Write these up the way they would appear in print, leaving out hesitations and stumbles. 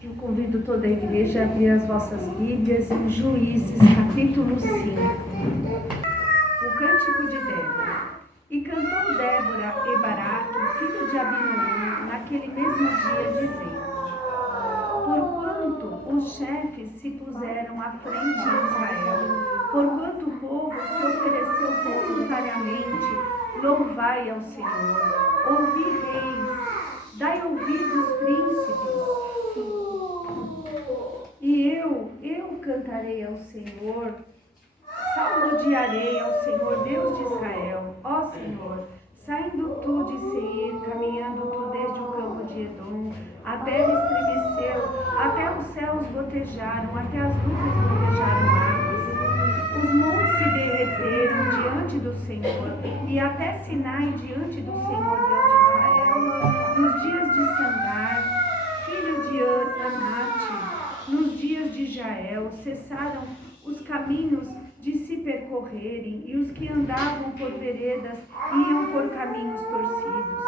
Eu convido toda a igreja a abrir as vossas Bíblias em Juízes, capítulo 5. O cântico de Débora. E cantou Débora e Baraque, filho de Abinoam, naquele mesmo dia, dizendo: Porquanto os chefes se puseram à frente de Israel, porquanto o povo se ofereceu voluntariamente, louvai ao Senhor. Ouvi reis, dai ouvidos príncipes. E eu cantarei ao Senhor, salmodiarei ao Senhor, Deus de Israel. Ó Senhor, saindo tu de Seir, caminhando tu desde o campo de Edom, a terra estremeceu, até os céus gotejaram, até as nuvens gotejaram águas. Os montes se derreteram diante do Senhor, e até Sinai diante do Senhor, Deus de Israel. Nos dias de Sangar, filho de Anate, nos dias de Jael, cessaram os caminhos de se percorrerem, e os que andavam por veredas iam por caminhos torcidos.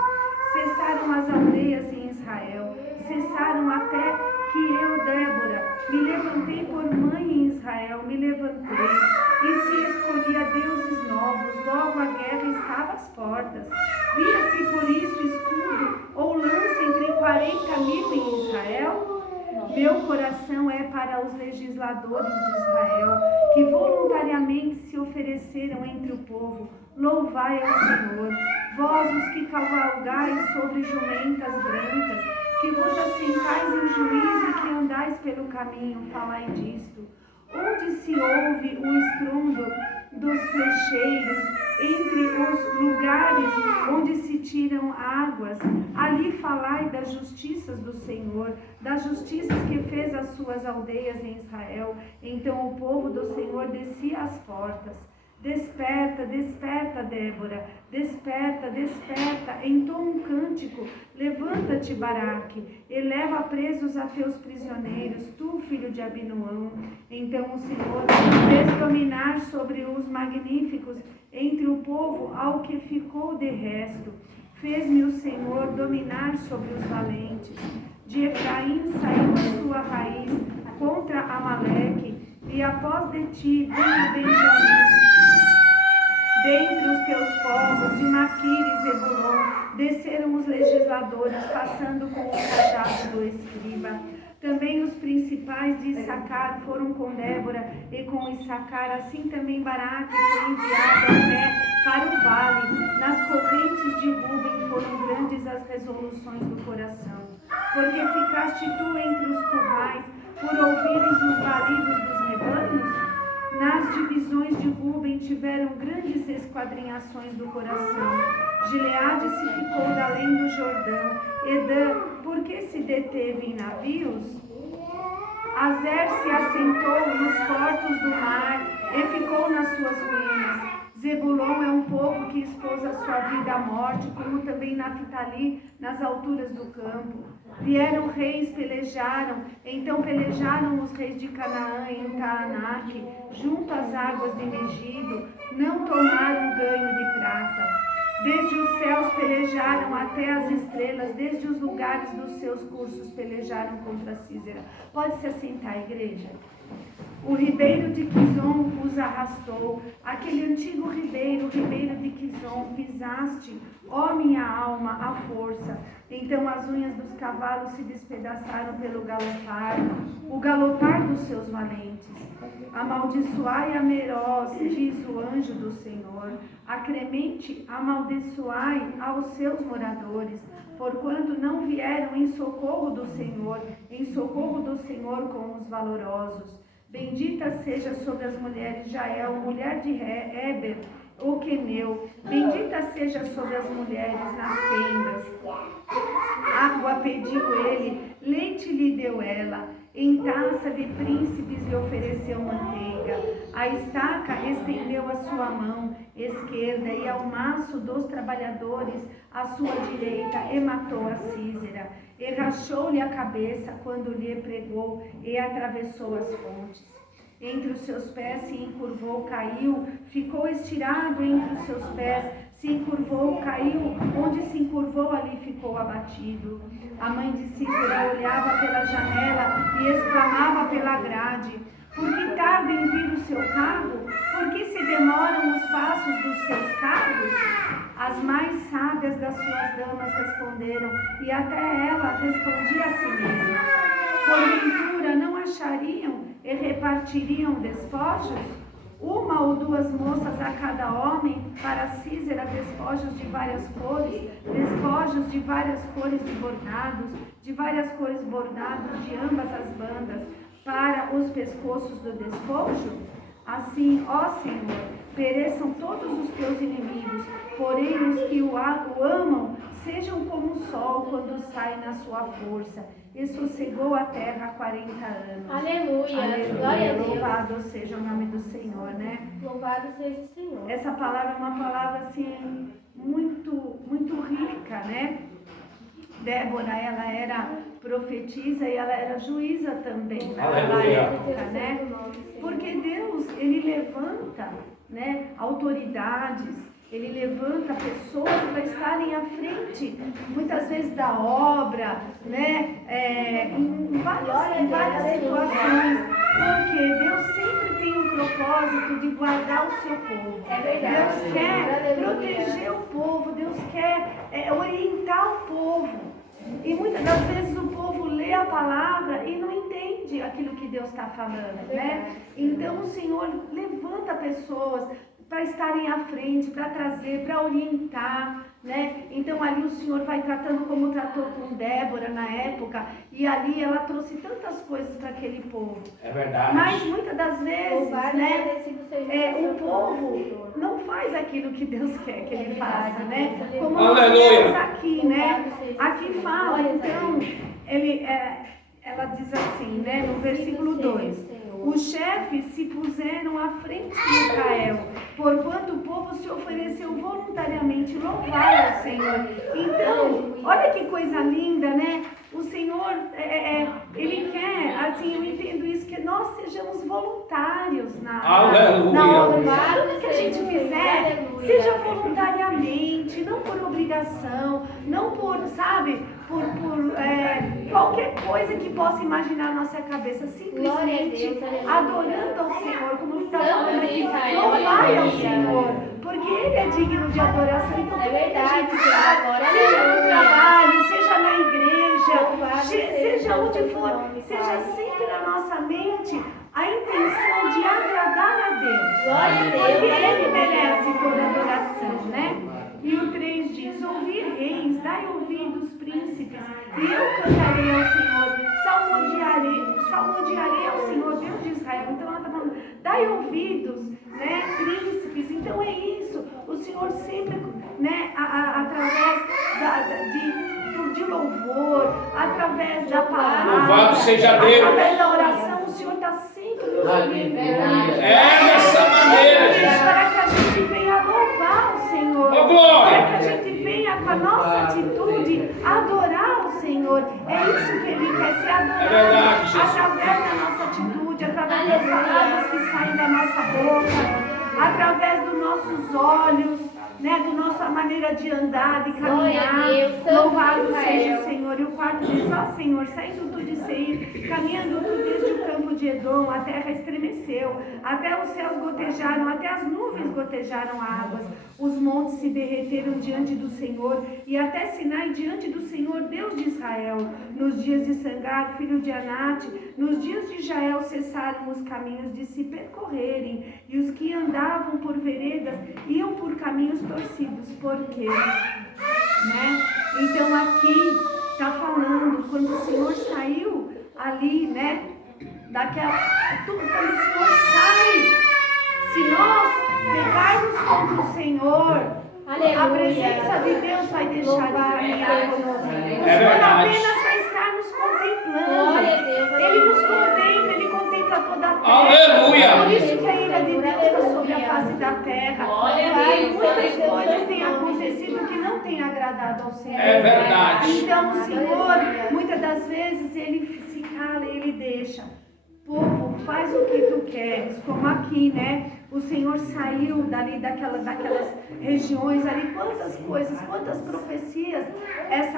Cessaram as aldeias em Israel, cessaram até que eu, Débora, me levantei por mãe em Israel, me levantei, e se escolhia deuses novos, logo a guerra estava às portas. Via-se por isso escudo ou lança entre 40.000 em Israel? Meu coração é para os legisladores de Israel, que voluntariamente se ofereceram entre o povo. Louvai ao Senhor, vós os que cavalgais sobre jumentas brancas, que vos assentais em juízo e que andais pelo caminho, falai disto. Onde se ouve o estrondo dos flecheiros, entre os lugares onde se tiram águas, ali falai das justiças do Senhor, das justiças que fez as suas aldeias em Israel. Então o povo do Senhor descia às portas. Desperta, desperta, Débora, desperta, desperta, entoa um cântico, levanta-te, Baraque, eleva presos a teus prisioneiros, tu, filho de Abinoam. Então o Senhor fez dominar sobre os magníficos entre o povo ao que ficou de resto. Fez-me o Senhor dominar sobre os valentes. De Efraim saiu a sua raiz contra Amaleque, e após de ti veio Benjamim. Dentre os teus povos, de Maquir e Zebulon, desceram os legisladores, passando com o cajado do escriba. Também os principais de Issacar foram com Débora e com Issacar, assim também Baraque foi enviado a pé para o vale. Nas correntes de Ruben foram grandes as resoluções do coração. Porque ficaste tu entre os currais, por ouvires os balidos dos rebanhos? Nas divisões de Ruben tiveram grandes esquadrinhações do coração. Gileade se ficou da além do Jordão. Edã, por que se deteve em navios? Azer se assentou nos portos do mar e ficou nas suas ruínas. Zebulon é um povo que expôs a sua vida à morte, como também Naphtali nas alturas do campo. Vieram reis, pelejaram, então pelejaram os reis de Canaã em Taanaque, junto às águas de Megido, não tomaram ganho de prata. Desde os céus pelejaram até as estrelas, desde os lugares dos seus cursos pelejaram contra Císera. Pode se assentar, igreja. O ribeiro de Quizon os arrastou, aquele antigo ribeiro, o ribeiro de Quizon, pisaste, ó minha alma, à força. Então as unhas dos cavalos se despedaçaram pelo galopar, o galopar dos seus valentes. Amaldiçoai a Meroz, diz o anjo do Senhor, a Cremente amaldiçoai aos seus moradores, porquanto não vieram em socorro do Senhor com os valorosos. Bendita seja sobre as mulheres Jael, mulher de Heber, o queneu. Bendita seja sobre as mulheres nas tendas. Água pediu ele, leite lhe deu ela. Em taça de príncipes lhe ofereceu manteiga. A estaca estendeu a sua mão esquerda e ao maço dos trabalhadores a sua direita e matou a Císera. E rachou-lhe a cabeça quando lhe pregou e atravessou as fontes. Entre os seus pés se encurvou, caiu, ficou estirado entre os seus pés, se encurvou, caiu, onde se encurvou ali ficou abatido. A mãe de Císera olhava pela janela e exclamava pela grade: por que tarda em vir o seu carro? Por que se demoram os passos dos seus carros? As mais sábias das suas damas responderam, e até ela respondia a si mesma: porventura não achariam e repartiriam despojos? Uma ou duas moças a cada homem, para Císera despojos de várias cores, despojos de várias cores de bordados, de várias cores bordados de ambas as bandas, para os pescoços do despojo? Assim, ó Senhor, pereçam todos os teus inimigos, porém os que o amam sejam como o sol quando sai na sua força. E sossegou a terra há 40 anos. Aleluia. Aleluia. Glória a Deus. Louvado seja o nome do Senhor, né? Louvado seja o Senhor. Essa palavra é uma palavra assim muito, muito rica, né? Débora, ela era profetisa e ela era juíza também naquela época, né? Porque Deus, ele levanta, né, autoridades, ele levanta pessoas para estarem à frente, muitas vezes da obra, né? Em várias situações, porque Deus sempre tem um propósito de guardar o seu povo. É verdade. Deus quer proteger o povo, Deus quer orientar o povo. E muitas das vezes o povo lê a palavra e não entende aquilo que Deus está falando, né? Então o Senhor levanta pessoas para estarem à frente, para trazer, para orientar, né? Então ali o Senhor vai tratando como tratou com Débora na época, e ali ela trouxe tantas coisas para aquele povo. É verdade. Mas muitas das vezes, né, o povo não faz aquilo que Deus quer que ele faça, né? Como nós vemos aqui, né? Aqui fala, então, ela diz assim, né, no versículo 2: os chefes se puseram à frente de Israel, porquanto o povo se ofereceu voluntariamente louvar ao Senhor. Então, olha que coisa linda, né? O Senhor, Ele quer, assim, eu entendo isso, que nós sejamos voluntários na obra. Tudo que a gente fizer, seja voluntariamente, não por obrigação, não por, sabe, por qualquer coisa que possa imaginar na nossa cabeça, simplesmente adorando ao Senhor, como está falando aqui, louvai ao Senhor, porque Ele é digno de adoração. Então, tudo que a gente faz, seja no trabalho, seja na igreja, seja onde for, seja sempre na nossa mente a intenção de agradar a Deus, porque Ele merece toda adoração, né? E o 3 diz: ouvir reis, dai ouvidos príncipes, e eu cantarei ao Senhor, salmodiarei ao Senhor, Deus de Israel. Então ela está falando, dai ouvidos, né, príncipes. Então é isso, o Senhor sempre, né, através de louvor, através da palavra, louvado seja Deus, através da oração, o Senhor está sempre nos orientando. É dessa maneira, Jesus. Para que a gente venha louvar o Senhor, glória, para que a gente venha com a nossa atitude adorar o Senhor. É isso que Ele quer, ser adorado, através da nossa atitude, através das palavras que saem da nossa boca, através dos nossos olhos, né, da nossa maneira de andar, de caminhar. Louvado seja o Senhor. E o 4 diz: ó Senhor, saindo tu de Seir, caminhando tu desde o campo de Edom, a terra estremeceu, até os céus gotejaram, até as nuvens gotejaram águas, os montes se derreteram diante do Senhor, e até Sinai diante do Senhor, Deus de Israel. Nos dias de Sangar, filho de Anate, nos dias de Jael cessaram os caminhos de se percorrerem, e os que andavam por veredas iam por caminhos torcidos. Por quê? Né? Então aqui está falando, quando o Senhor saiu ali, né, quando o Senhor sai, se nós pecarmos contra o Senhor, a presença de Deus vai deixar de caminhar conosco. O Senhor apenas vai estar nos contemplando. Ele nos contempla, Ele contempla toda a terra. Aleluia. Por isso que a ira de Deus está sobre a face da terra. Muitas coisas têm acontecido que não têm agradado ao Senhor. É verdade. Então o Senhor, muitas das vezes, Ele se cala, Ele deixa. Povo, faz o que tu queres, como aqui, né? O Senhor saiu daquelas regiões ali, quantas coisas, quantas profecias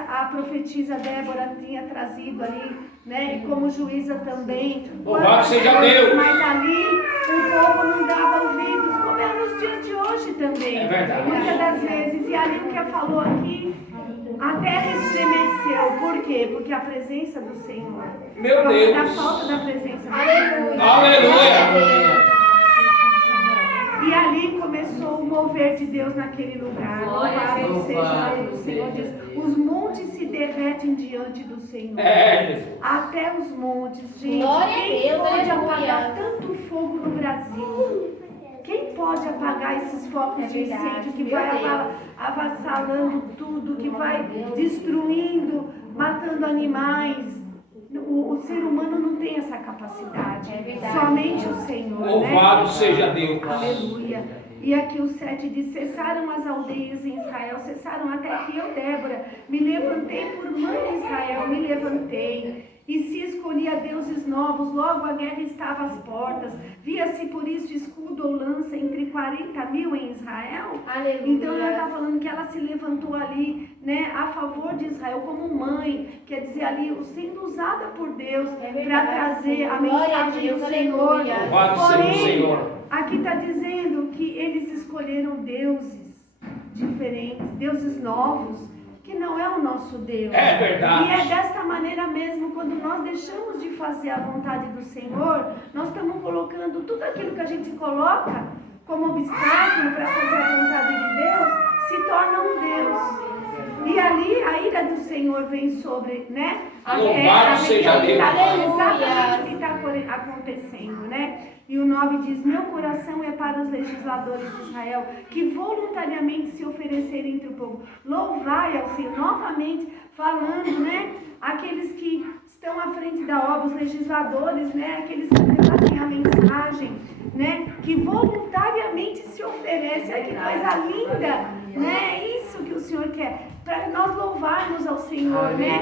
a profetisa Débora tinha trazido ali né? E como juíza também. Louvado seja Deus. Mas ali o povo não dava ouvidos, como é nos dias de hoje também. É verdade. Muitas das vezes. E ali o que falou aqui, a terra estremeceu. Por quê? Porque a presença do Senhor. Meu Deus. Da falta da presença do Aleluia. Senhor. Aleluia. E ali começou o mover de Deus naquele lugar. Louvado seja o nome do Senhor. Diz, os montes se derretem diante do Senhor. Jesus. Até os montes, gente. Glória a Quem Deus, pode aleluia. apagar tanto fogo no Brasil? Quem pode apagar esses focos de verdade, incêndio que meu vai Deus. avassalando tudo, que vai destruindo, matando animais? O ser humano não tem essa capacidade. É verdade. Somente o Senhor. Louvado Né? seja Deus. Aleluia. E aqui o 7 diz, cessaram as aldeias em Israel, cessaram até que eu, Débora, me levantei por mãe de Israel, me levantei. E se escolhia deuses novos, logo a guerra estava às portas. Via-se por isso escudo ou lança entre 40.000 em Israel. Aleluia. Então ela está falando que ela se levantou ali, né, a favor de Israel como mãe, quer dizer ali, sendo usada por Deus para trazer a mensagem do Senhor. Louvado seja o Senhor. Aqui está dizendo que eles escolheram deuses diferentes, deuses novos, que não é o nosso Deus. É verdade. E é desta maneira mesmo, quando nós deixamos de fazer a vontade do Senhor, nós estamos colocando tudo aquilo que a gente coloca como obstáculo para fazer a vontade de Deus, se torna um Deus. E ali a ira do Senhor vem sobre, né? Louvado seja Deus. Exatamente o que está acontecendo, né? E o 9 diz, meu coração é para os legisladores de Israel, que voluntariamente se oferecerem entre o povo. Louvai ao Senhor, novamente falando, né? Aqueles que estão à frente da obra, os legisladores, né? Aqueles que trazem a mensagem, né? Que voluntariamente se oferecem. Olha que coisa linda, né? É isso que o Senhor quer, para nós louvarmos ao Senhor, né?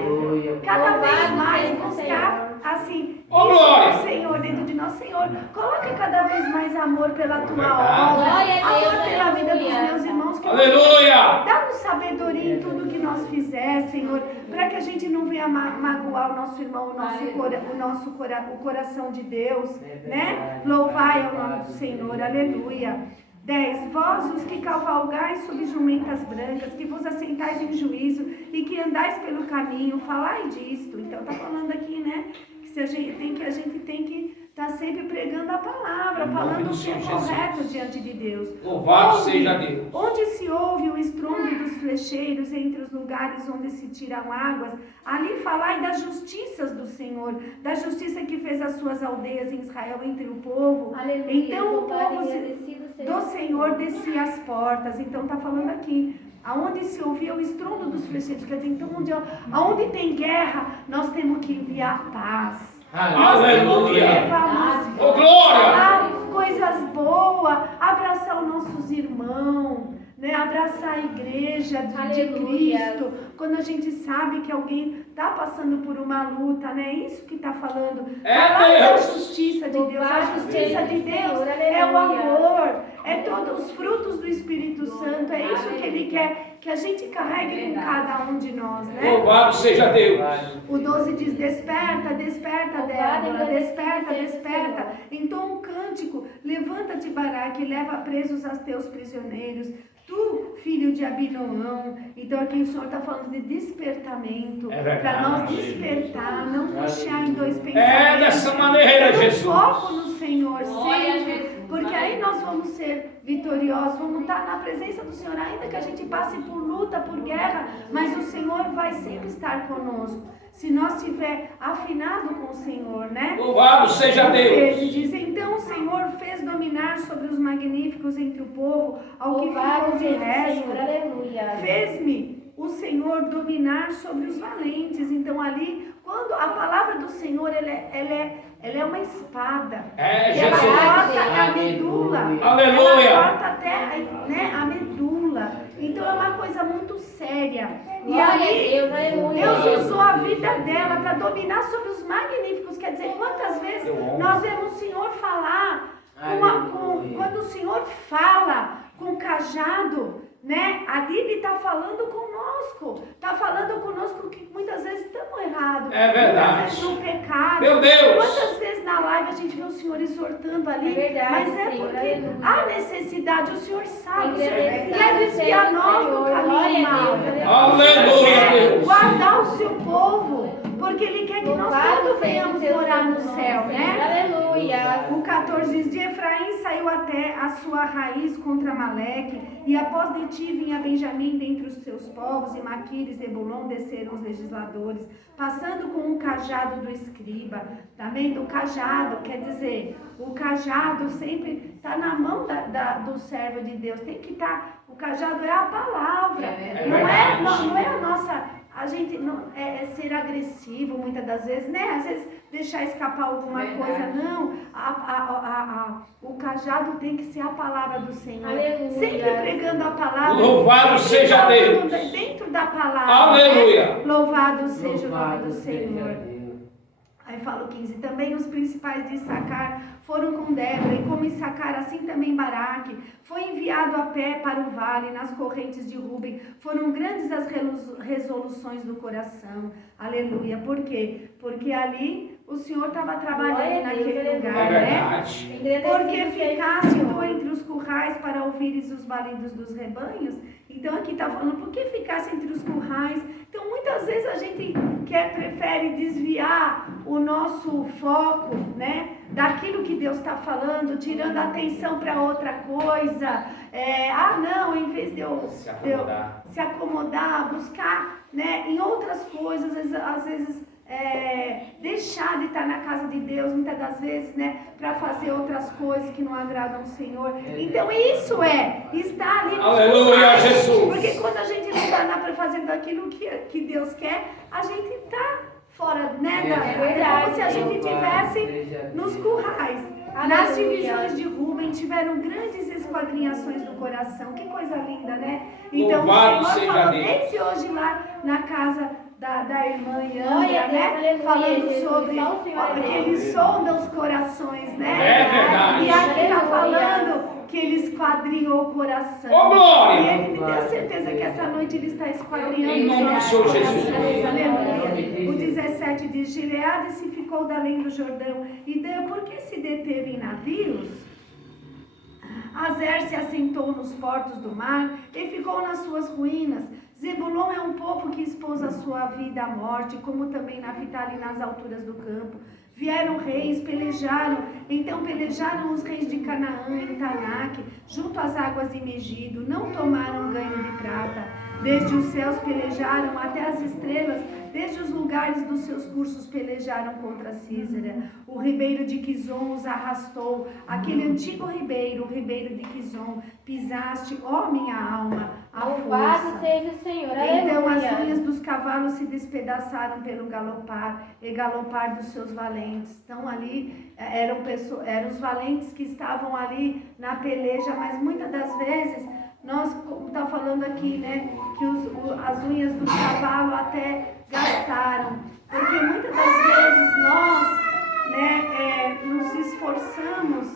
Cada vez mais buscar, assim, o Senhor dentro de nós. Senhor, coloca cada vez mais amor pela tua obra, amor pela vida dos meus irmãos. Aleluia! Dá-nos sabedoria em tudo que nós fizer, Senhor, para que a gente não venha magoar o nosso irmão, o coração de Deus, né? Louvai ao nome do Senhor, aleluia. 10. Vós os que cavalgais sobre jumentas brancas, que vos assentais em juízo e que andais pelo caminho, falai disto. Então está falando aqui, né? Que a gente tem que estar sempre pregando a palavra, falando o que é correto diante de Deus. Louvado seja Deus. Onde se ouve o estrondo dos flecheiros entre os lugares onde se tiram águas, ali falai das justiças do Senhor, da justiça que fez as suas aldeias em Israel entre o povo. Aleluia. Então o povo do Senhor descia as portas. Então está falando aqui, aonde se ouvia o estrondo dos flecheiros, quer dizer, então aonde tem guerra, nós temos que enviar paz. Aleluia! Oh, glória! Falar coisas boas, abraçar os nossos irmãos, né? Abraçar a igreja de Cristo. Quando a gente sabe que alguém está passando por uma luta, né? Isso que está falando. Falar da justiça de Deus. A justiça de Deus é o amor, é todos os frutos do Espírito Santo. É isso que Ele quer que a gente carregue com cada um de nós, né? Louvado seja Deus. O 12 diz, desperta, desperta, Débora, desperta, desperta. Então um cântico, levanta-te, Baraque, e leva presos aos teus prisioneiros. Tu, filho de Abinoão. Então aqui o Senhor está falando de despertamento. Para nós despertar, não puxar em dois pensamentos. É dessa maneira, Jesus. Foco no Senhor sempre. Porque aí nós vamos ser vitoriosos, vamos estar na presença do Senhor, ainda que a gente passe por luta, por guerra, mas o Senhor vai sempre estar conosco. Se nós estiver afinado com o Senhor, né? Louvado seja Deus. Ele diz, então o Senhor fez dominar sobre os magníficos entre o povo, ao que ficou de resto. Fez-me o Senhor dominar sobre os valentes. Então ali, quando a palavra do Senhor, ela é uma espada. Jesus. Ela corta a medula. Aleluia. Ela corta até, né, a medula. Então é uma coisa muito séria. E aí, Deus usou a vida dela para dominar sobre os magníficos. Quer dizer, quantas vezes nós vemos o Senhor falar quando o Senhor fala com cajado, né? Ali Ele está falando conosco. Está falando conosco que muitas vezes estamos errados. É verdade. Muitas vezes no pecado. Meu Deus! Quantas vezes na live a gente vê o Senhor exortando ali. É verdade, mas é Senhor, porque aleluia. há necessidade. O Senhor sabe. O Tem que Senhor agradecer quer ao desviar Senhor, nós do glória a caminho mal. Deus, Aleluia, Deus. Guardar o seu povo. Porque Ele quer que nós Louvado todos seja venhamos o teu morar no santo céu, nome, né? Aleluia. O 14 diz: de Efraim saiu até a sua raiz contra Maleque, e após de ti vinha Benjamim dentre os seus povos, e Maquir e Zebulon desceram os legisladores, passando com um cajado do escriba. Tá vendo? O cajado, quer dizer, o cajado sempre está na mão do servo de Deus. Tem que estar, o cajado é a palavra, não é a nossa... A gente não é ser agressivo muitas das vezes, né? Às vezes deixar escapar alguma coisa, não. O cajado tem que ser a palavra do Senhor. Aleluia. Sempre pregando a palavra. Louvado seja Deus. Dentro da palavra. Aleluia. Né? Louvado seja o nome do Senhor. Aí fala o 15, também os principais de Issacar foram com Débora, e como Issacar, assim também Baraque, foi enviado a pé para o vale, nas correntes de Ruben. Foram grandes as resoluções do coração. Aleluia. Por quê? Porque ali o Senhor estava trabalhando naquele lugar, né? Porque ficasse tu entre os currais para ouvires os balidos dos rebanhos. Então aqui está falando, por que ficasse entre os currais? Então muitas vezes a gente prefere desviar o nosso foco, né, daquilo que Deus está falando, tirando a atenção para outra coisa. Não, em vez de eu se acomodar, buscar, né, em outras coisas, às vezes deixar de estar na casa de Deus, muitas das vezes, né, para fazer outras coisas que não agradam ao Senhor. Então isso está ali nos Aleluia, currais. Jesus. Porque quando a gente não está fazendo aquilo que Deus quer, a gente está fora, né? É como se a gente estivesse nos currais. Nas divisões de Ruben tiveram grandes esquadrinhações do coração. Que coisa linda, né? Então o Senhor falou desde hoje lá na casa da irmã Yandra, né? Falando sobre que ele sonda os corações, né? É verdade. E aqui está falando que ele esquadrinhou o coração. Oh, glória! E ele me deu certeza que essa noite ele está esquadrinhando em nome do Senhor Jesus. Aleluia. O 17 diz: Gileade se ficou da além do Jordão, e Dan, por que se deteve em navios? Azer se assentou nos portos do mar e ficou nas suas ruínas. Zebulon é um povo que expôs a sua vida à morte, como também Naftali nas alturas do campo. Vieram reis, pelejaram, então pelejaram os reis de Canaã em Tanak, junto às águas de Megido, não tomaram ganho de prata. Desde os céus pelejaram até as estrelas, desde os lugares dos seus cursos pelejaram contra Císera. O ribeiro de Quizon os arrastou, aquele antigo ribeiro, o ribeiro de Quizon, pisaste, ó minha alma, a Louvado força. seja o Senhor, Então as aleluia. unhas dos cavalos se despedaçaram pelo galopar e galopar dos seus valentes. Então ali eram os valentes que estavam ali na peleja, mas muitas das vezes nós, como está falando aqui, né, que as unhas do cavalo até gastaram, porque muitas das vezes nós, né, nos esforçamos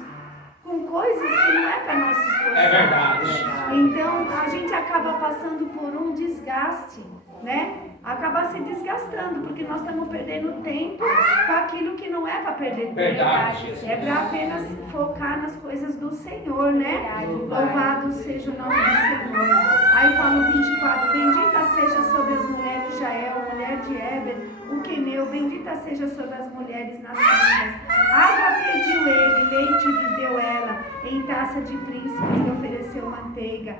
com coisas que não é para nós se esforçar. É verdade. Então a gente acaba passando por um desgaste, né? Acaba se desgastando, porque nós estamos perdendo tempo com aquilo que não é para perder tempo. Verdade. É para apenas focar nas coisas do Senhor, né? Louvado seja o nome do Senhor. Aí fala o 24, bendita seja sobre as mulheres de Jael, mulher de Éber, o queneu, bendita seja sobre as mulheres nascidas. Água pediu ele, leite lhe deu ela, em taça de príncipes lhe ofereceu manteiga.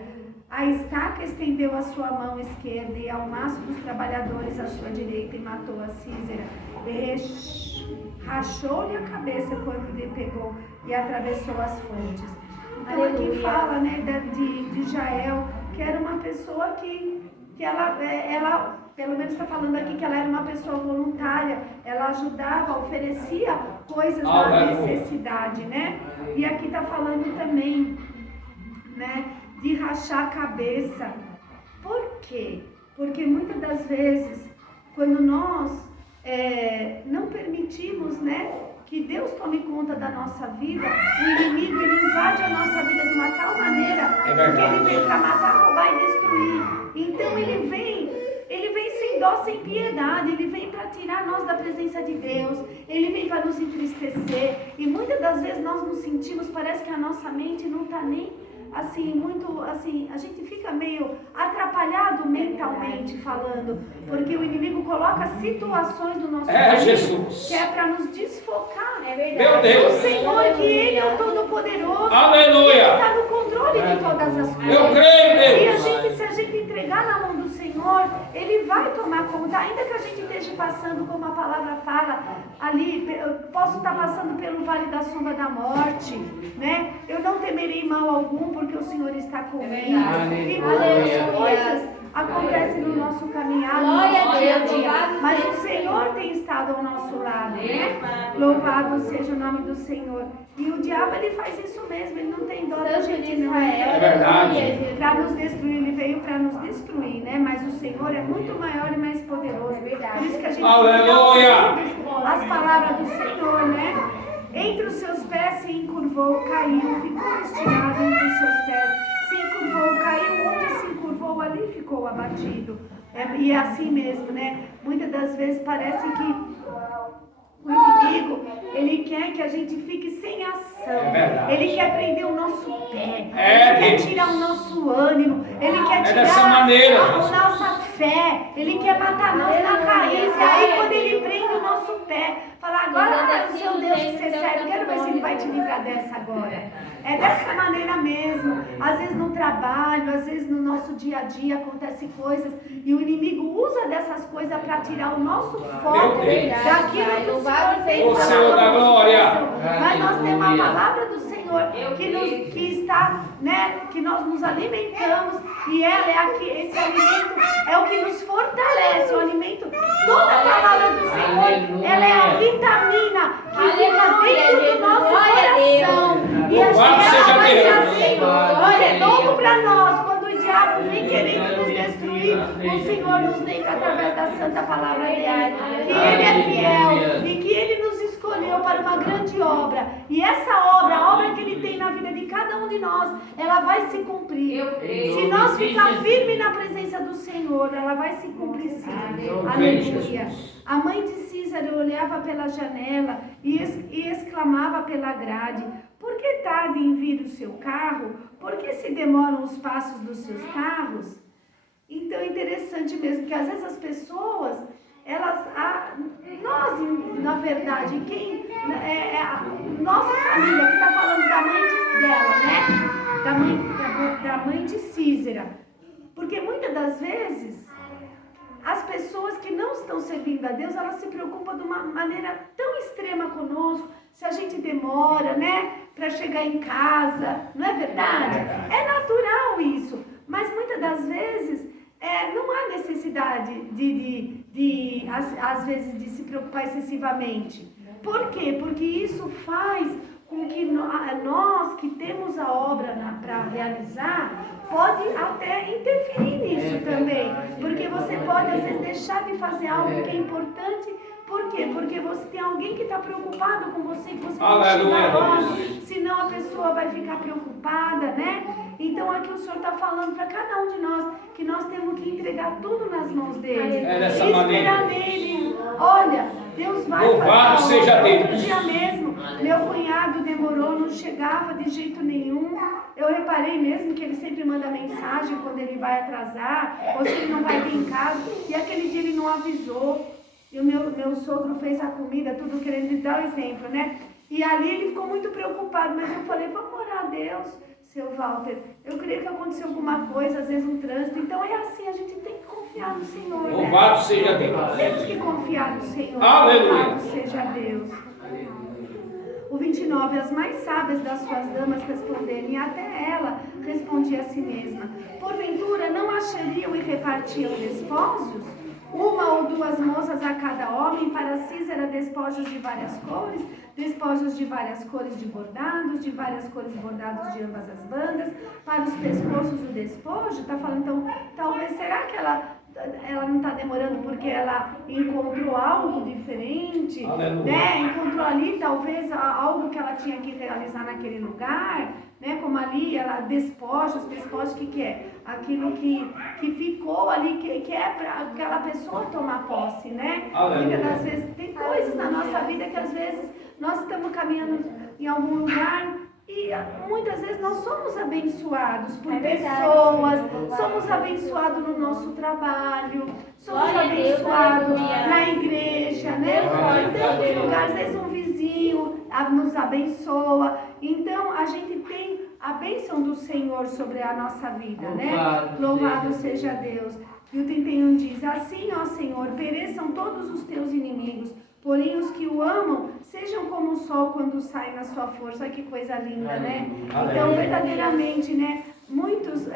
A estaca estendeu a sua mão esquerda e ao maço dos trabalhadores a sua direita e matou a Císera. E rachou-lhe a cabeça quando lhe pegou e atravessou as fontes. Então aqui fala, né, de Jael, que era uma pessoa que ela pelo menos está falando aqui que ela era uma pessoa voluntária, ela ajudava, oferecia coisas da necessidade, né? E aqui está falando também, né, de rachar a cabeça. Por quê? Porque muitas das vezes, quando nós não permitimos, né, que Deus tome conta da nossa vida, o inimigo ele invade a nossa vida de uma tal maneira que ele vem para matar, roubar e destruir. Então ele vem sem dó, sem piedade, ele vem para tirar nós da presença de Deus, ele vem para nos entristecer. E muitas das vezes nós nos sentimos, parece que a nossa mente não está nem assim, muito assim, a gente fica meio atrapalhado mentalmente falando, porque o inimigo coloca situações do nosso Jesus, que é para nos desfocar. É verdade. Meu Deus. O Senhor, que Ele é o Todo-Poderoso, Aleluia. Ele está no controle de todas as coisas. Eu creio, Deus. E se a gente entregar na mão do Senhor, Ele vai tomar conta, ainda que a gente esteja passando, como a palavra fala, ali, eu posso estar passando pelo vale da sombra da morte, né? Eu não temerei mal algum, porque o Senhor está comigo. E muitas coisas acontecem no nosso caminhar, no nosso dia a dia, mas o Senhor tem estado ao nosso lado, né? Louvado seja o nome do Senhor. E o diabo, ele faz isso mesmo, ele não tem dó da gente, não é verdade. Para nos destruir, ele veio para nos destruir, né? Mas o Senhor é muito maior e mais poderoso. Por isso que a gente Aleluia. as palavras do Senhor, né? Entre os seus pés se encurvou, caiu, ficou estirado entre os seus pés. Se encurvou, caiu, onde se encurvou, ali ficou abatido. E é assim mesmo, né? Muitas das vezes parece que o inimigo, ele quer que a gente fique sem ação. Ele quer prender o nosso pé. Ele quer tirar o nosso ânimo. Ele quer tirar a nossa fé. Ele quer matar nós na raiz. E aí quando ele prende o nosso pé, fala, agora o seu Deus que você serve, quero ver se ele vai te livrar dessa agora. É dessa maneira mesmo. Às vezes no trabalho, às vezes no nosso dia a dia acontecem coisas e o inimigo usa dessas coisas para tirar o nosso foco daquilo que o Senhor tem o Senhor da glória. Mas nós temos a palavra do Senhor que está, né, que nós nos alimentamos e ela é aqui, esse alimento é o que nos fortalece, o alimento, toda a palavra do Senhor, ela é a vitamina que fica dentro do nosso coração. E a gente vai ser assim, olha, é novo para nós, quando o diabo vem querendo nos destruir, o Senhor nos lembra através da santa palavra dele, que ele é fiel e que ele nos escolheu para uma grande obra. E essa obra, a obra que ele tem na vida de cada um de nós, ela vai se cumprir. Se nós ficar firme na presença do Senhor, ela vai se cumprir sim. Aleluia. A mãe de Císara olhava pela janela e exclamava pela grade: por que tarda em vir o seu carro? Por que se demoram os passos dos seus carros? Então é interessante mesmo que às vezes as pessoas, nós, na verdade, nossa família, que está falando da mãe dela, né? Da mãe de Císara. Porque muitas das vezes, as pessoas que não estão servindo a Deus, elas se preocupam de uma maneira tão extrema conosco, se a gente demora, né, para chegar em casa, não é verdade? É natural isso, mas muitas das vezes não há necessidade às vezes, de se preocupar excessivamente. Por quê? Porque isso faz com que nós que temos a obra para realizar, pode até interferir nisso também. Porque você pode, às vezes, deixar de fazer algo que é importante. Por quê? Porque você tem alguém que está preocupado com você, que você tem que chegar logo, senão a pessoa vai ficar preocupada, né? Então aqui o Senhor está falando para cada um de nós que nós temos que entregar tudo nas mãos dele. É dessa e maneira. esperar nele. Olha, Deus vai Louvado fazer. seja Deus. Outro dia mesmo, meu cunhado demorou, não chegava de jeito nenhum. Eu reparei mesmo que ele sempre manda mensagem quando ele vai atrasar, ou se ele não vai vir em casa, e aquele dia ele não avisou. E o meu sogro fez a comida, tudo querendo dar o exemplo, né? E ali ele ficou muito preocupado, mas eu falei, vamos orar a Deus, seu Walter. Eu creio que aconteceu alguma coisa, às vezes um trânsito. Então é assim, a gente tem que confiar no Senhor, né? Louvado seja Deus. Temos que confiar no Senhor. Aleluia. Louvado seja Deus. O 29, as mais sábias das suas damas responderam, e até ela respondia a si mesma: porventura não achariam e repartiam despojos? Uma ou duas moças a cada homem, para Císara despojos de várias cores, despojos de várias cores de bordados, de várias cores bordados de ambas as bandas, para os pescoços o despojo. Está falando, então, talvez, será que ela ela não está demorando porque ela encontrou algo diferente, Aleluia. né? Encontrou ali talvez algo que ela tinha que realizar naquele lugar, né? Como ali, ela despojos, o que é? Aquilo que ficou ali, que é para aquela pessoa tomar posse, né? Aleluia. Muitas das vezes tem coisas na nossa vida que às vezes nós estamos caminhando em algum lugar e muitas vezes nós somos abençoados por pessoas, somos abençoados no nosso trabalho, somos abençoados na igreja, né? Em tantos lugares, às vezes um vizinho nos abençoa. Então a gente tem a bênção do Senhor sobre a nossa vida, né? Louvado seja Deus. E o 31 diz: assim, ó Senhor, pereçam todos os teus inimigos, porém os que o amam sejam como o sol quando sai na sua força. Olha que coisa linda, né? Então, verdadeiramente, né? Muitos,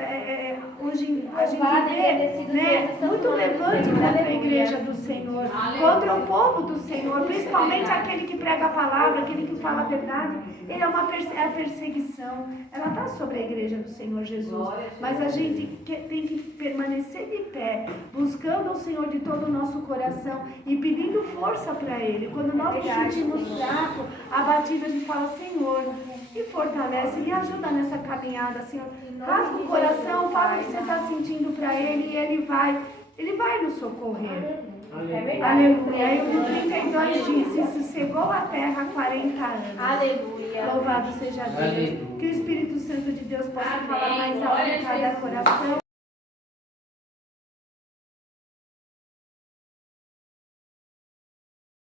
hoje a gente vê, né, muito levante contra a igreja do Senhor, contra o povo do Senhor, principalmente aquele que prega a palavra, aquele que fala a verdade. Ele é a perseguição, ela está sobre a igreja do Senhor Jesus, mas a gente tem que permanecer de pé, buscando o Senhor de todo o nosso coração e pedindo força para Ele. Quando nós nos sentimos fracos, abatidos, a gente fala: Senhor, me fortalece, me ajuda nessa caminhada, Senhor. Rasga o coração, fala o que você está sentindo para Ele e Ele vai nos socorrer. Aleluia. E o 32 diz: se cegou a terra há 40 anos. Aleluia. Louvado seja Deus. Que o Espírito Santo de Deus possa falar mais alto em cada coração.